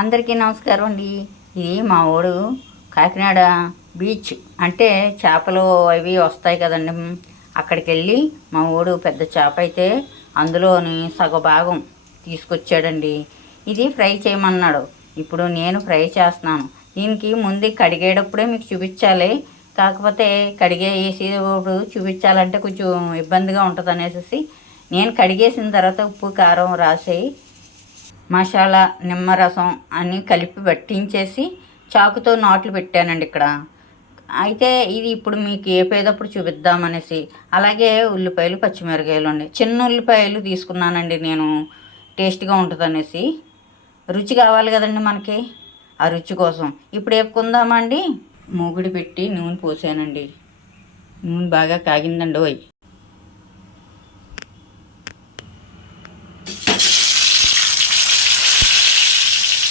అందరికీ నమస్కారం అండి. ఇది మా ఊరు కాకినాడ బీచ్. అంటే చేపలు అవి వస్తాయి కదండి. అక్కడికి వెళ్ళి మా ఊడు పెద్ద చేప అయితే అందులోని సగ భాగం తీసుకొచ్చాడండి. ఇది ఫ్రై చేయమన్నాడు. ఇప్పుడు నేను ఫ్రై చేస్తున్నాను. దీనికి ముందు కడిగేటప్పుడే మీకు చూపించాలి. కాకపోతే కడిగే వేసేటప్పుడు చూపించాలంటే కొంచెం ఇబ్బందిగా ఉంటుంది అనేసి నేను కడిగేసిన తర్వాత ఉప్పు కారం రాసి మసాలా నిమ్మరసం అని కలిపి పట్టించేసి చాకుతో నాట్లు పెట్టానండి ఇక్కడ. అయితే ఇది ఇప్పుడు మీకు ఏపేటప్పుడు చూపిద్దామనేసి అలాగే ఉల్లిపాయలు పచ్చిమిరకాయలు అండి. చిన్న ఉల్లిపాయలు తీసుకున్నానండి నేను టేస్ట్గా ఉంటుందనేసి. రుచి కావాలి కదండి మనకి? ఆ రుచి కోసం. ఇప్పుడు వేపుకుందామండి మూగుడి పెట్టి నూనె పోసానండి. నూనె బాగా కాగిందండి ఓయ్.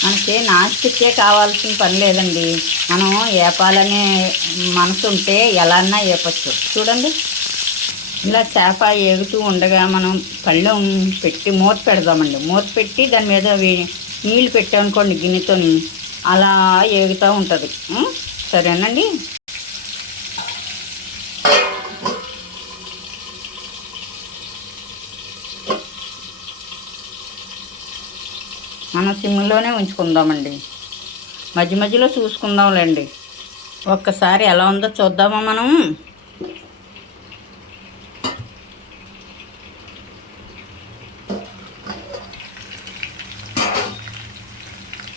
మనకి నాస్టిక్కే కావాల్సిన పని లేదండి. మనం ఏపాలనే మనసు ఉంటే ఎలాన్నా ఏపచ్చు. చూడండి. ఇలా చేప ఏగుతూ ఉండగా మనం పళ్ళెం పెట్టి మూత పెడదామండి. మూత పెట్టి దాని మీద నీళ్ళు పెట్టామనుకోండి గిన్నెతో అలా ఏగుతూ ఉంటుంది. సరేనండి. మనం సిమ్లోనే ఉంచుకుందామండి. మధ్య మధ్యలో చూసుకుందాంలేండి. ఒక్కసారి ఎలా ఉందో చూద్దామా మనం?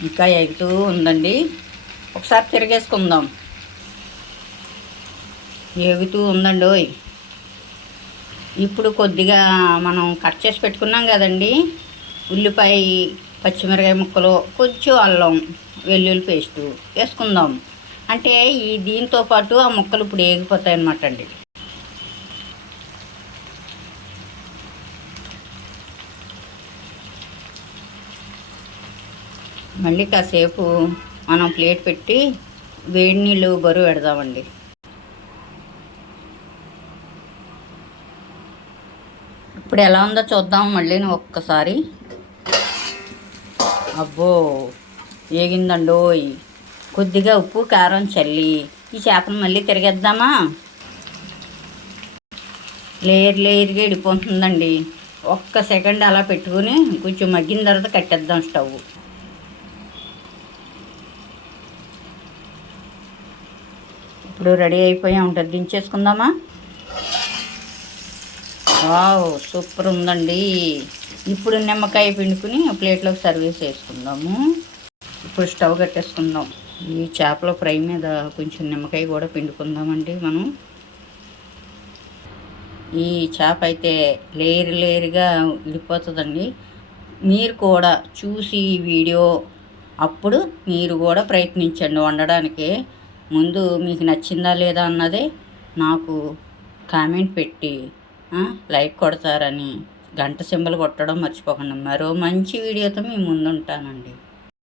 ఇంకా ఎగుతూ ఉందండి. ఒకసారి తిరిగేసుకుందాం. ఎగుతూ ఉందండి ఓయ్ ఇప్పుడు కొద్దిగా మనం కట్ చేసి పెట్టుకున్నాం కదండి. ఉల్లిపాయ పచ్చిమిరకాయ ముక్కలు కొంచెం అల్లం వెల్లుల్లి పేస్టు వేసుకుందాం. అంటే ఈ దీంతో పాటు ఆ ముక్కలు ఇప్పుడు ఏగిపోతాయి అన్నమాట అండి. మళ్ళీ కాసేపు మనం ప్లేట్ పెట్టి వేడి నీళ్ళు బరువు పెడదామండి. ఇప్పుడు ఎలా ఉందో చూద్దాం. మళ్ళీ ఒక్కసారి అబ్బో ఏగిందండోయ్. కొద్దిగా ఉప్పు కారం చల్లి. ఈ చేపను మళ్ళీ తిరిగేద్దామా? లేయర్ లేయర్గా ఇడిపోతుందండి. ఒక్క సెకండ్ అలా పెట్టుకుని కొంచెం మగ్గిన తర్వాత కట్టేద్దాం స్టవ్. ఇప్పుడు రెడీ అయిపోయా ఉంటుంది. దించేసుకుందామా? వావ్ సూపర్ ఉందండి. ఇప్పుడు నిమ్మకాయ పిండుకుని ప్లేట్లోకి సర్వీస్ చేసుకుందాము. ఇప్పుడు స్టవ్ కట్టేసుకుందాం. ఈ చేపల ఫ్రై మీద కొంచెం నిమ్మకాయ కూడా పిండుకుందామండి మనం. ఈ చేప అయితే లేయర్ లేయర్గా విడిపోతుందండి. మీరు కూడా చూసి ఈ వీడియో అప్పుడు మీరు కూడా ప్రయత్నించండి. వండడానికి ముందు మీకు నచ్చిందా లేదా అన్నదే నాకు కామెంట్ పెట్టి లైక్ కొడతారని. గంట సింబల్ కొట్టడం మర్చిపోకండి. మరో మంచి వీడియోతో మీ ముందుంటానండి.